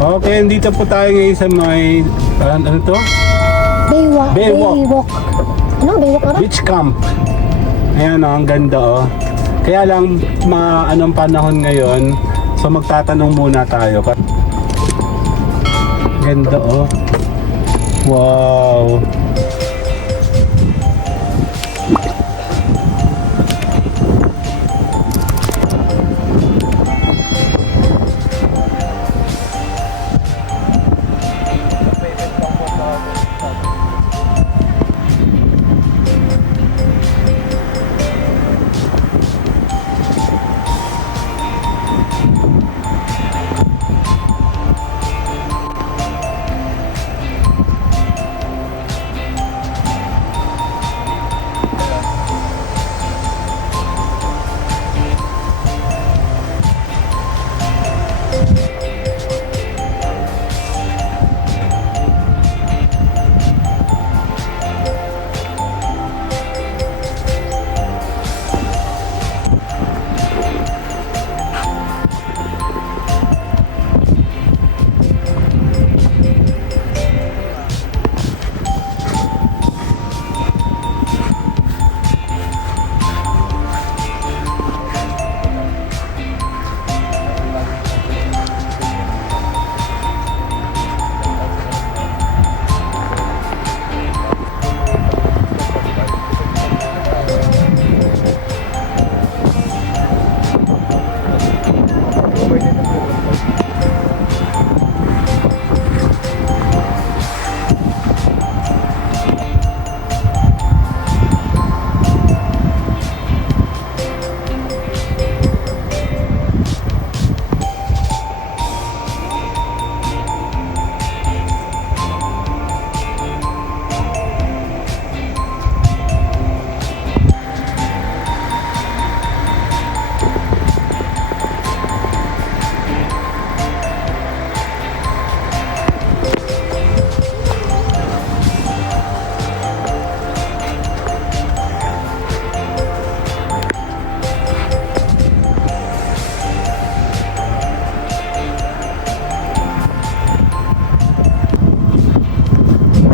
Okay, dito po tayo ngayon sa may, ano to? Baywalk. Baywalk. Ano? Baywalk na ba? Beach camp. Ayan ang ganda Kaya lang, anong panahon ngayon, so magtatanong muna tayo. Ganda Wow.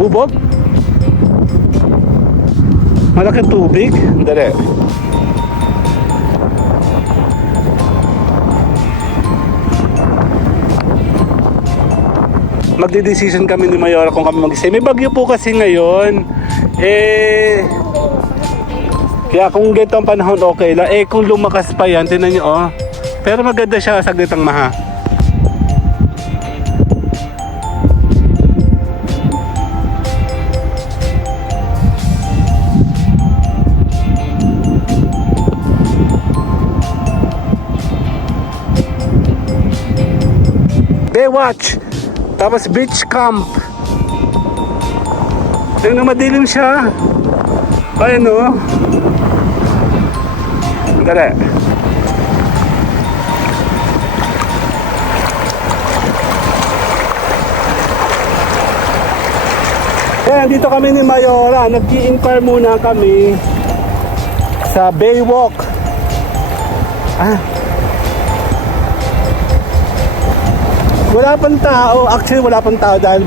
Bubog? Malaking tubig? Dali. Magdi-decision kami ni Mayora kung kami mag-stay. May bagyo po kasi ngayon. Kaya kung ganito ang panahon, okay lang. Kung lumakas pa yan, tinan nyo Pero maganda siya, saglit ang maha. Baywatch, tapos beach camp. Tingnan, madilim siya. Ayun Dali. Ayan, dito kami ni Mayora. Nag-i-inquire muna kami sa Baywalk. Wala pang tao. Actually, wala pang tao dahil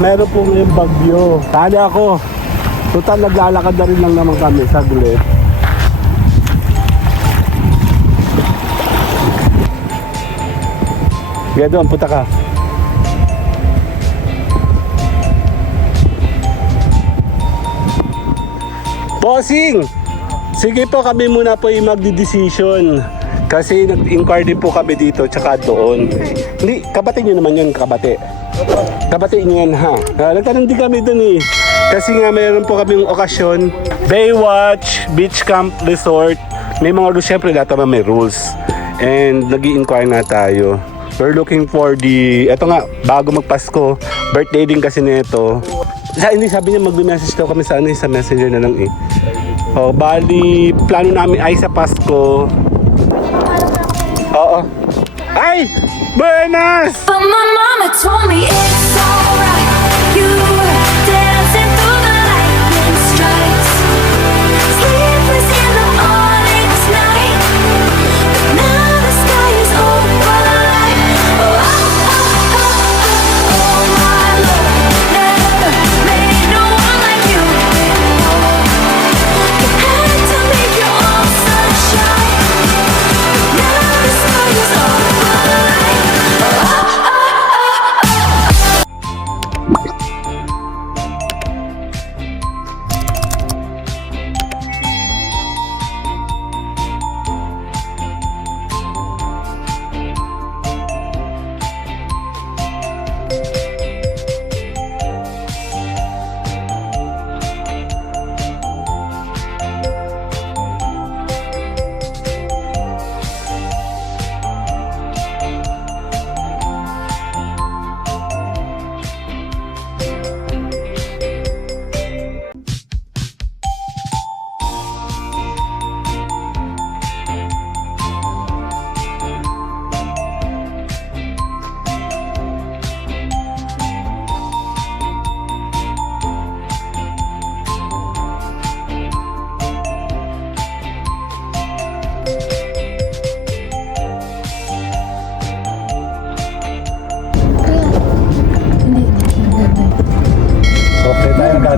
meron pong yung bagyo. Tali ako. Total, naglalakad na rin lang naman kami. Saglit. Kaya doon, punta ka. Bossing! Sige po, kami muna po yung magdi-decision. Kasi nag-inquire din po kami dito tsaka doon. Hindi, kabate nyo naman yun, kabate. Kabate nyo yan ha. Nagtanong din kami doon Kasi nga mayroon po kaming okasyon. Baywatch, Beach Camp Resort. May mga rules, syempre lahat naman may rules. And nag-i-inquire nga tayo. We're looking for eto nga, bago magpasko. Birthday din kasi nito. Hindi, sabi niya mag-message daw kami sa messenger na lang bali, plano namin ay sa Pasko. Oo. Ay! Buenas! But my mama told me it's alright. You were dancing through the lightning strikes. Sleepless in the morning night. But now the sky is overlight. Oh, oh, oh.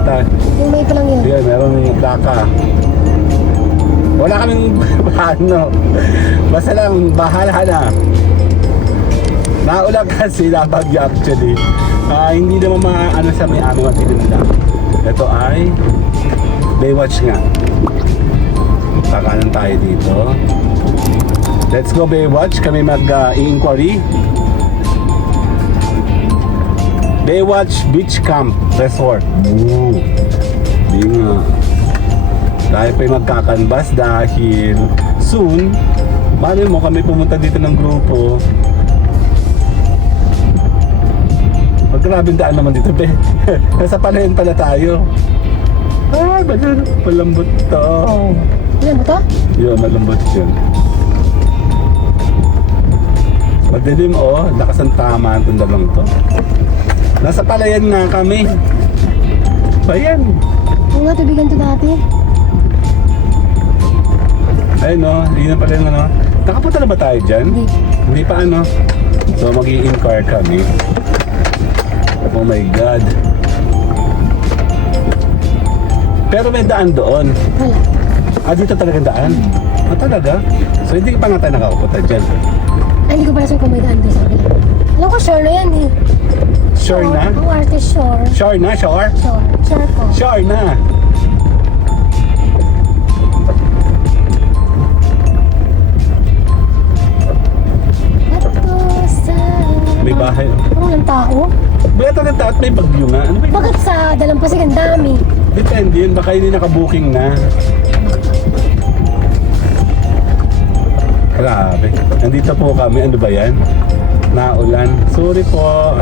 tayo. Yung may pa lang yun. Yan, meron daka. Wala kaming ano. Basta lang, bahala na. Naulan kasi nabagyo actually. Hindi naman ano sa may aming matinila. Ito ay Baywatch nga. Kakanan tayo dito. Let's go Baywatch. Kami mag-i-inquiry. Baywatch Beach Camp Resort. Ooh. Di nga. Tayo pa'y magkakanbas dahil soon, mali mo kami pumunta dito ng grupo. Grabing daan naman dito, be. Nasa palayan pala tayo. Ah, malambot to. Alam mo to? Yun, malambot yun. Madilim, oh. Lakas ang tama itong dalawang to. Nasa palayan nga kami. Ayan. Oo nga, tubigan to dati. Ayun, no. Yun na pala yung ano. Nakapunta na ba tayo dyan? Hindi. Hindi pa, ano. So, mag-i-inquire kami. Oh my God. Pero may daan doon. Wala. Dito talagang daan? Talaga? So hindi pa nga tayo nakakapunta dyan. Ay, hindi ko pala sure kung may daan doon sa kabila. Alam ko, sure na yan eh. Sure na? Ang artist sure. Sure na? Sure? Sure. Sure ko. Sure na! Ato sa... May bahay. Parang walang tao. May talagang taot, may bagyo nga. Ano ba yun? Bakit sa Dalampasig ang dami? Depende yun. Baka hindi nakabooking na. Grabe. Nandito po kami. Ano ba yan? Naulan. Sorry po.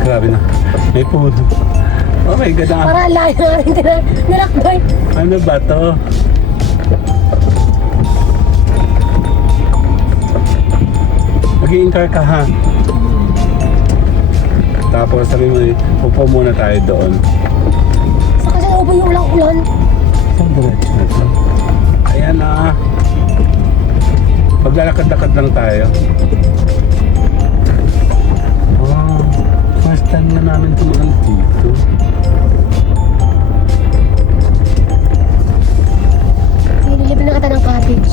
Grabe na. May puno. Oh my God. Para layo na rin nilakbay. Ano ba to? Mag-i-incar ka ha. Tapos sabi mo, upo muna tayo doon. Saka siya ubo yung ulang-ulan. Saan diretso na ito? Ayan na. Maglalakad-lakad lang tayo. Oh, first time na namin tumaan dito. Nililipin na kita ng cottage.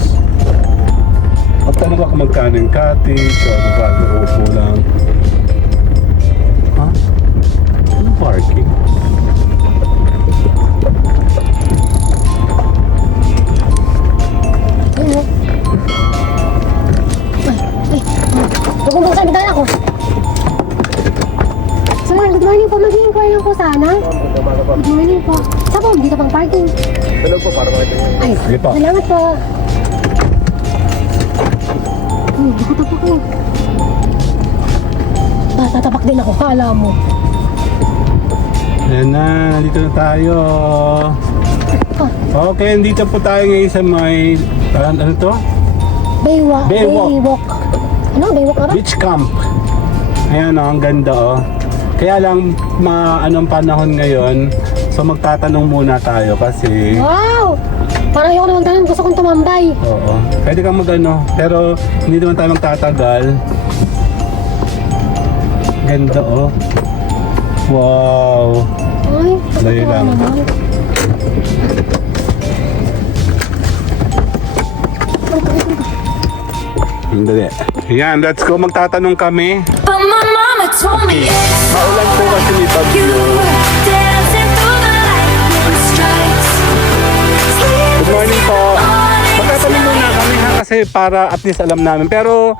At tanong ako magkano yung cottage o magkano upo lang. Ha? Ano parking? Ano? Huwag mong buksan, bitawan ako. Sir, good morning po. Mag-i-inquire lang po sana. Good morning po. Saan po? Dito pang parking. Tulog po para makita niyo. Ay, Sige po. salamat po. Hindi ko tapak eh. Tatapak din ako, kala mo. Ayan na, nandito na tayo. Okay, nandito po tayo ngayon sa may, ano to? Baywalk. Baywalk. Baywalk. Ano? Baywalk na ba? Beach camp. Ayan oh, ang ganda oh. Kaya lang, anong panahon ngayon, so magtatanong muna tayo kasi, Wow! Parang ayoko naman tanong, gusto kong tumambay. oo, pwede kang magano, pero hindi naman tayo magtatagal. Ganda oh. Wow. Ay, Dali nakakatawa lang. naman. Hindi. Yan, let's go. Magtatanong kami. But my mama told me it's Maulan po kasi may you bagyo. were dancing through the lightning strikes. Good morning po. Magtatanong muna kami ha kasi para at least alam namin. Pero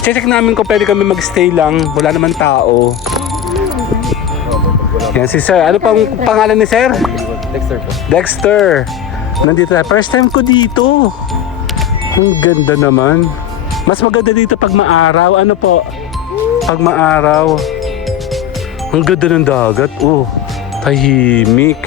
check namin kung pwede kami magstay lang. Wala naman tao. Yan si Sir. Ano pang pangalan ni Sir? Dexter po. Dexter. Nandito tayo. First time ko dito. Ang ganda naman. Mas maganda dito pag maaraw. Ano po? Pag maaraw. Ang ganda ng dagat. Oh, tahimik.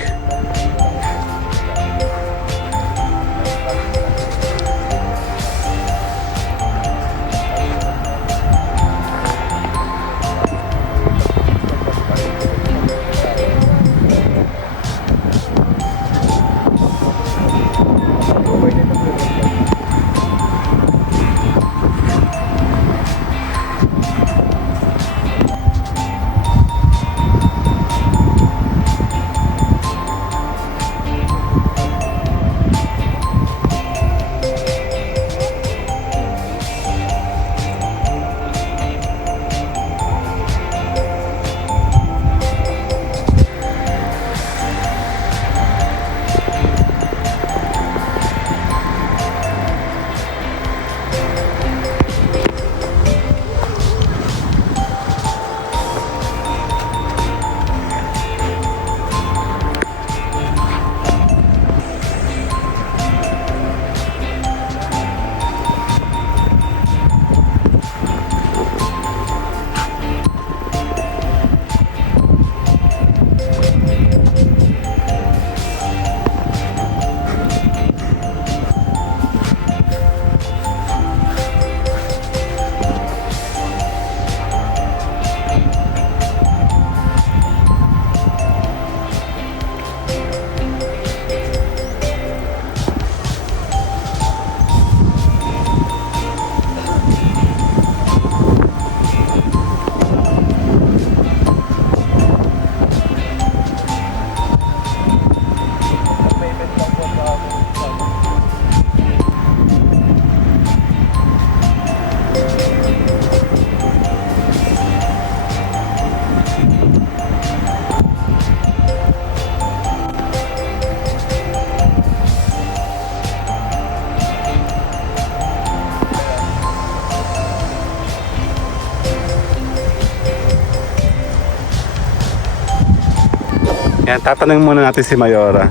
Yan, tatanungin muna natin si Mayora.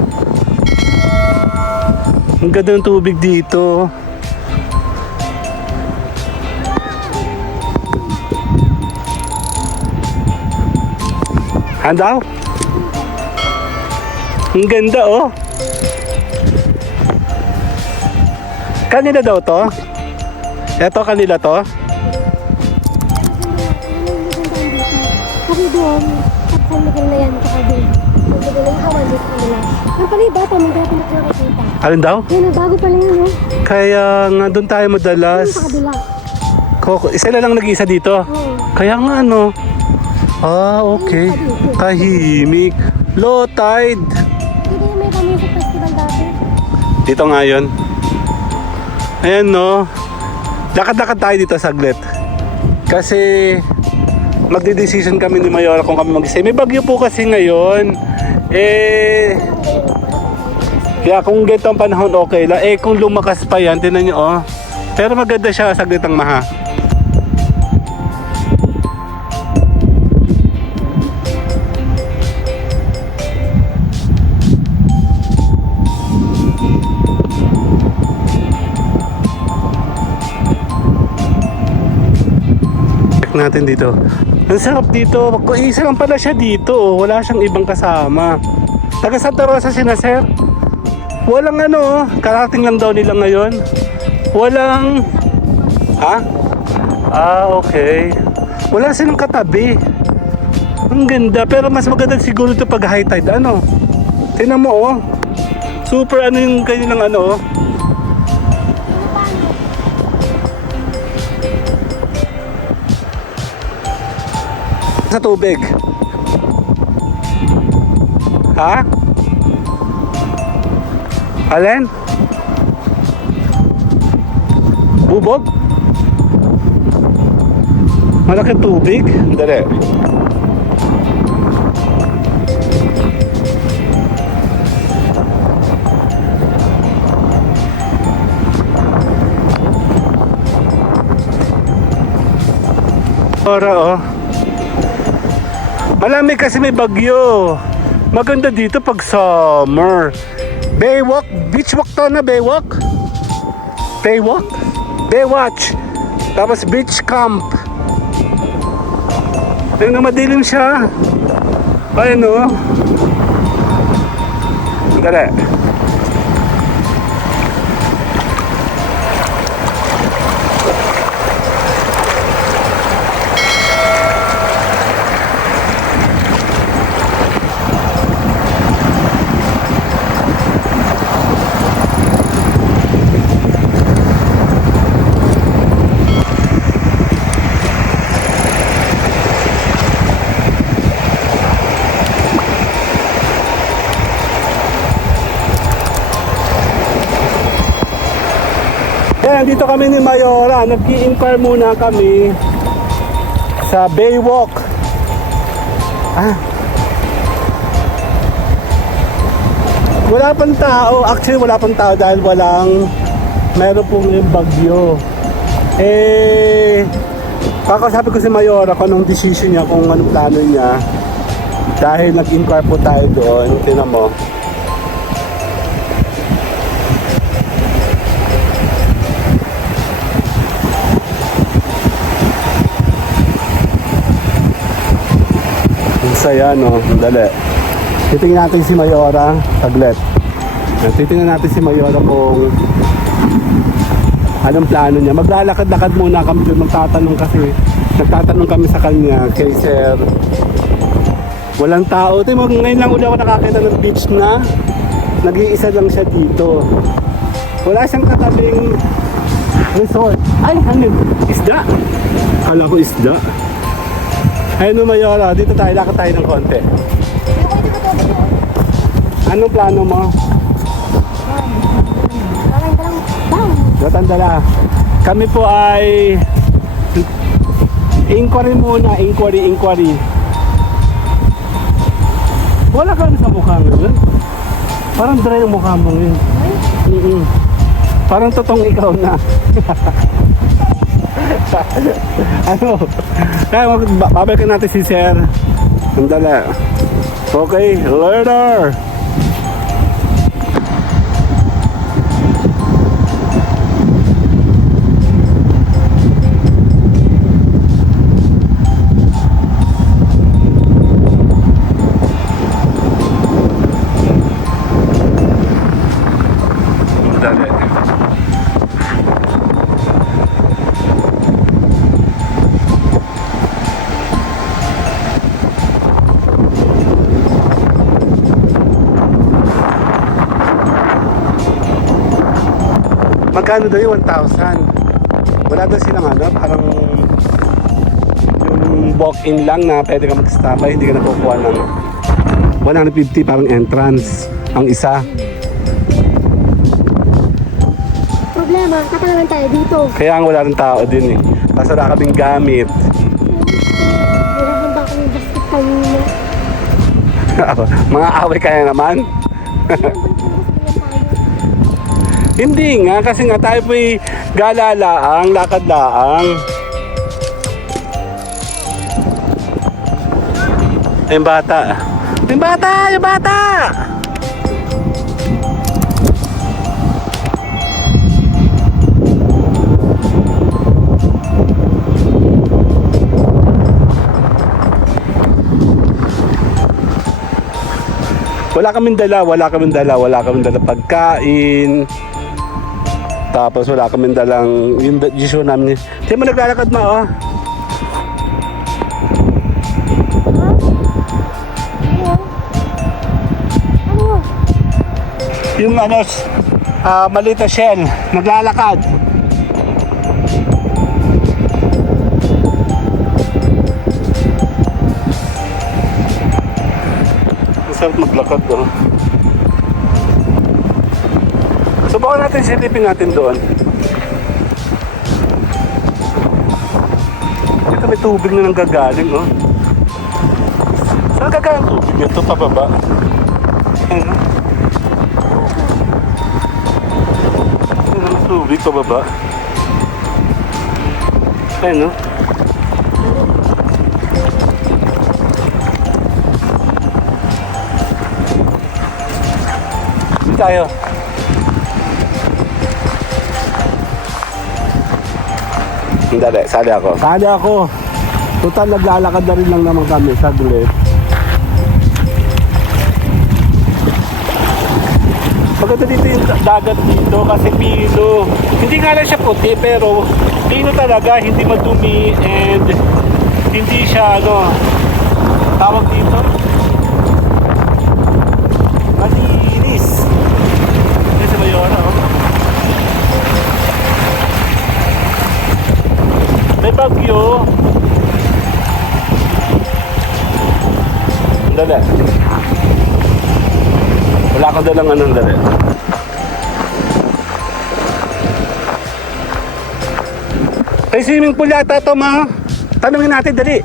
Ang ganda ng tubig dito. Handaw? Ang ganda oh. Kanila daw to? Eto kanila to? Kasi doon, sa lugar na yan, saka doon. Sa doon ang hawan dito nila. Ang pala yung bata, may dati nakakita. Alin daw? Yan, bago pa lang yun, no? Kaya nga doon tayo madalas. Sa kabila. Isa na lang nag-iisa dito. Oo. Kaya nga ano. Ah, okay. Tahimik. Low tide. Dito yung may music festival dati. Dito nga yun. Ayan no. Lakad-lakad tayo dito saglit. Kasi magde-decision kami ni Mayora kung kami mag-stay. May bagyo po kasi ngayon. Kaya kung ganito ang panahon okay lang. Kung lumakas pa yan, tinan nyo oh. Pero maganda siya, saglit ang maha. Natin dito. Ang sarap dito. Isa lang pala siya dito. Oh. Wala siyang ibang kasama. Taga Santa Rosa sila, sir. Walang ano. Karating lang daw nila ngayon. Walang... Ha? Ah, okay. Wala silang katabi. Ang ganda. Pero mas maganda siguro ito pag high tide. Ano? Tingnan mo, oh. Super ano yung kanilang ano, oh. Sa tubig. Ha? Alin? Bubog? Malaki tubig? Dali. Para oh. Malamig kasi may bagyo. Maganda dito pag summer. Baywalk, beach walk to na Baywalk. Baywalk? Baywatch. Tapos beach camp. Tingnan madilim siya. Ayun o. Dali. Dito kami ni Mayora, nag-i-inquire muna kami sa Baywalk. Wala pang tao, actually wala pang tao dahil meron pong yung bagyo. Kakasabi ko si Mayora kung anong decision niya, kung anong plano niya. Dahil nag-inquire po tayo doon, tingnan mo. Saya no, dali. Titingnan natin si Mayora, saglit. Titingnan natin si Mayora kung anong plano niya. Maglalakad-lakad muna kami doon, nagtatanong kami sa kanya, kay sir. Walang tao. Ngayon lang ulit ako nakakita ng beach na nag-iisa lang siya dito. Wala siyang katabing resort. Ay, ano? Isda? Kala ko isda. Ayun no, Mayora, dito tayo, lakad tayo ng konti. Anong plano mo? Datandala. Kami po ay inquiry muna, inquiry. Wala ka sa mukha ngayon. Parang dry ang mukha mo ngayon. Parang totoong ikaw na. Ano? Kaya babalikan natin si Sir. Sandala. Okay, learner. Dali. Magkano daw yung 1,000? Wala daw silang ano, parang yung walk-in lang na pwede ka mag-stop, hindi ka nakukuha ng 150 parang entrance ang isa. Problema, katalaman tayo dito. Kaya ang wala rin tao din eh. Kasi wala kaming gamit. Hirahan ba akong basket kanina? Mga away kaya naman. Hindi nga, kasi nga tayo po'y galalaang, lakad-laang. Yung bata. Yung bata! Yung bata! Wala kaming dala pagkain. Tapos wala kaming dalang yung issue namin. Hindi mo naglalakad na oh. Ano? Yung ano, maliit na shell, naglalakad. Masarap maglakad oh. Subukan natin, silipin natin doon. Dito may tubig na nanggagaling, oh. Saan gagaling tubig nito? Pababa. Ayun, oh. Ayun ang tubig, pababa. Ayun, oh. Dito tayo. Dali, sali ako. Sali ako. Total, naglalakad na rin lang naman kami. Saglit. Maganda dito yung dagat dito kasi pino. Hindi nga lang siya puti pero pino talaga, hindi madumi and hindi siya ano, tawag dito, malinis. Ito si Mayora, oh. May bagyo. Dali. Wala ko dalang anong dali. May swimming pool yata ito, ma. Tanungin natin, dali.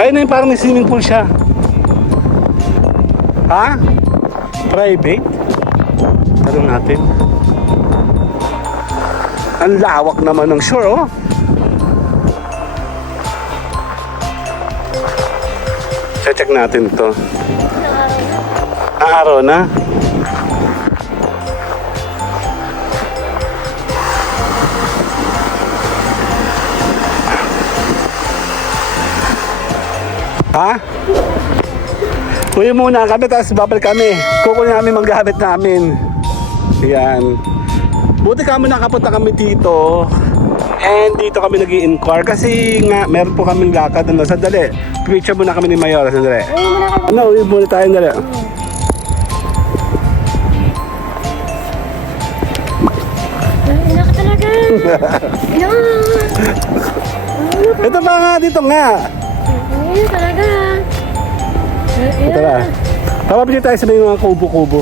Ayun na yung parang may swimming pool siya. Ha? Private? Tanong natin. Ang lawak naman ng shore, oh. Check natin to. Araw na. Ha? Uwi muna kami, tapos babalik kami. Kukunin namin mga gamit namin. Yan. Buti kami nakapunta kami dito. And dito kami nag-i-inquire kasi nga meron po kaming lakad. Ano, sandali. Picture muna kami ni Mayora, sandali. Uwi muna tayo, sandali. Ina ka talaga. Ina. Ito pa nga, dito nga. Ina talaga. Ito na. Tapos tayo sa mga kubo-kubo.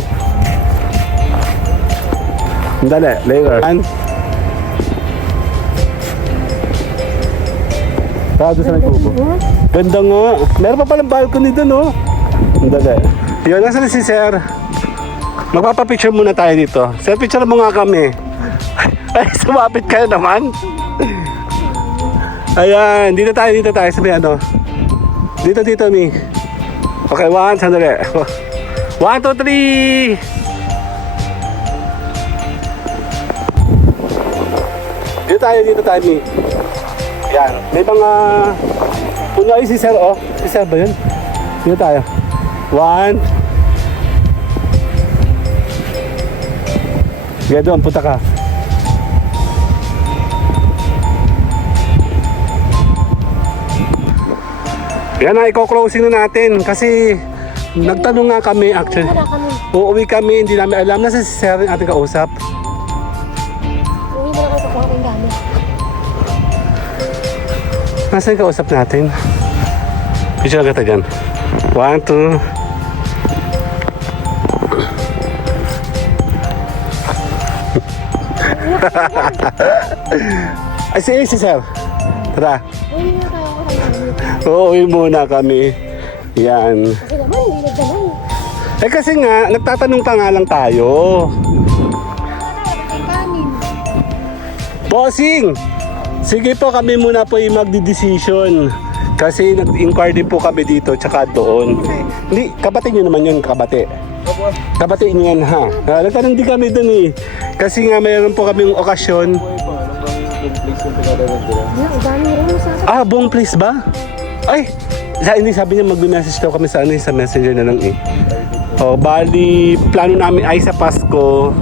Sandali, later. Tara doon sa may kubo. Ganda nga. Meron pa palang balcony doon, oh. Sandali. Yun, nasa na si Sir? Magpapapicture muna tayo dito. Sir, picture mo nga kami. Ay, sumapit kayo naman. Ayan, dito tayo sa may ano. Dito, Mi. Okay, sandali. 1, 2, 3! Dito tayo, Mi. Yan. May mga... Puno ay si Sir, oh. Si Sir ba yun? Dito tayo. 1. Sige doon, punta ka. Yan na, i-closing na natin kasi nagtanong nga kami actually. Wala kami. Uuwi kami, hindi namin alam. Nasa si Sir yung ating kausap. Uwi na lang ako kukuha ko yung gamit. Nasa yung kausap natin? Picture kita dyan. 1, 2. Ay, si Sir. Tara. Uwi na tayo ako ng gamit. Uuwi muna kami. Yan. Kasi naman, hindi nagdaman. Eh kasi nga, nagtatanong ka nga lang tayo. Ang kanin. Bossing! Sige po, kami muna po yung magdi-decision. Kasi nag-inquire din po kami dito, tsaka doon. Hindi, kabati nyo naman yun, kabati. Opo. Kabati nyo yan, ha? Nagtanong din kami doon eh. Kasi nga, mayroon po kaming okasyon. Buhay pa. Ano bang yung place yung pinaranood nila? Ang dami rin sa... Buong place ba? Ay! Hindi, sabi niya mag-message daw kami sa sa messenger na lang eh. Oh, bali, plano namin ay sa Pasko.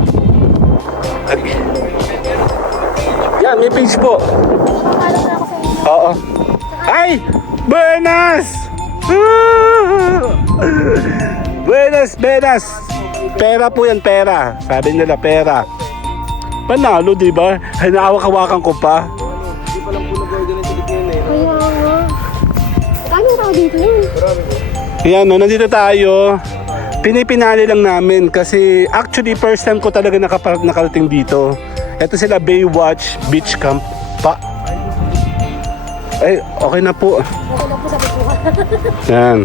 Ay. Yan, may page po. Nakakalam na ako sa inyo. Oo. Ay! Buenas! Buenas! Pera po yan, pera. Sabi nila, pera. Panalo, di ba? Ay, naawak-hawakan ko pa. Hindi pa lang po nag-organize ulit ngayon eh. Kaya nga. Daming tao dito yun. Marami po. Yan, no, nandito tayo. Pinipinali lang namin kasi actually first time ko talaga nakarating dito. Ito sila Baywatch Beach Camp pa. Ay, okay na po. Okay na po sa bukuhan. Yan.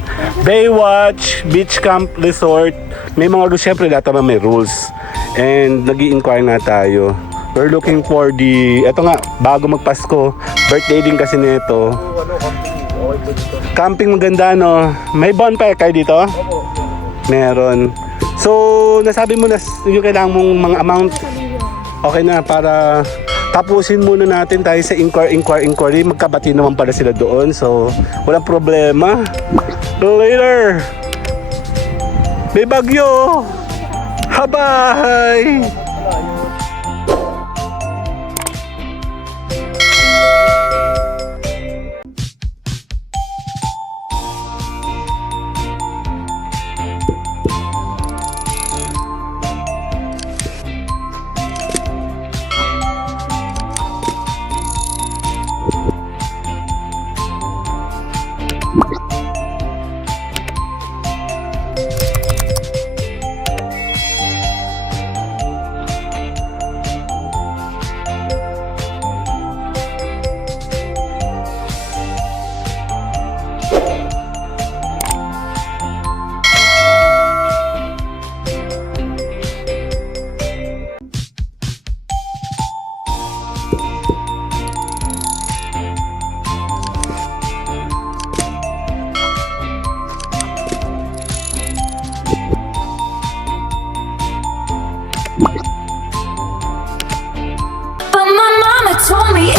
Baywatch Beach Camp Resort. May mga rules, syempre lahat naman may rules. And nag-i-inquire nga tayo. We're looking for eto nga, bago magpasko, birthday din kasi nito. Ano, camping. Okay po dito. Camping maganda, no? May bonfire kayo dito? Opo. Meron. So, nasabi mo na yung kailangan mong mga amount. Okay na, para tapusin muna natin tayo sa inquiry. Magkabati naman pala sila doon. So, walang problema. Later! May bagyo! Habay! But my mama told me